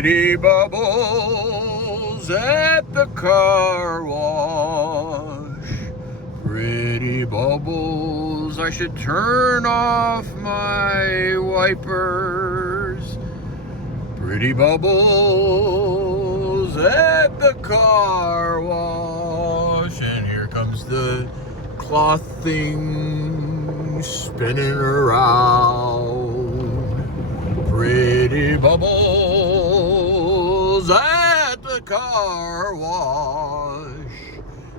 Pretty bubbles at the car wash. Pretty bubbles, I should turn off my wipers. Pretty bubbles at the car wash. And here comes the cloth thing spinning around. Pretty bubbles at the car wash.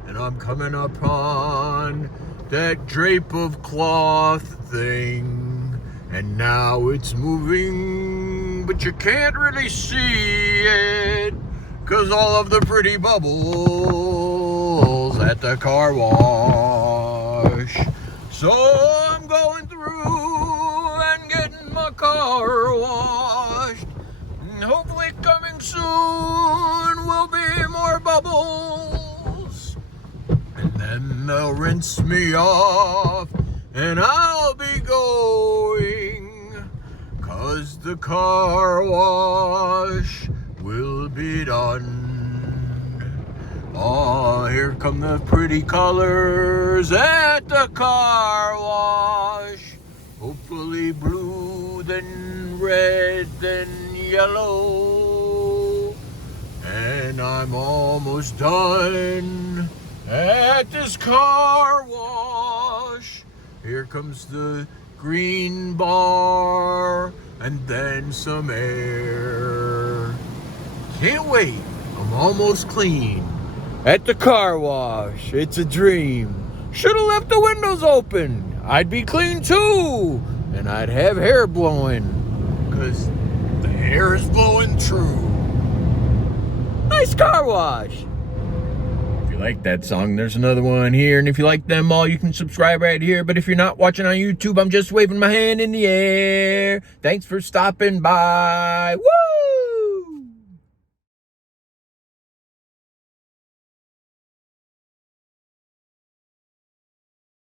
And I'm coming upon that drape of cloth thing, and now it's moving, but you can't really see it, 'cause all of the pretty bubbles at the car wash. So I'm going through and getting my car washed, and hopefully coming soon will be more bubbles. And then they'll rinse me off and I'll be going, 'cause the car wash will be done. Oh, here come the pretty colors at the car wash. Hopefully blue, then red, then yellow. And I'm almost done at this car wash. Here comes the green bar and then some air. Can't wait, I'm almost clean at the car wash. It's a dream. Should have left the windows open. I'd be clean too, and I'd have hair blowing, 'cause the air is blowing through. Nice car wash. If you like that song, there's another one here. And if you like them all, you can subscribe right here. But if you're not watching on YouTube, I'm just waving my hand in the air. Thanks for stopping by. Woo!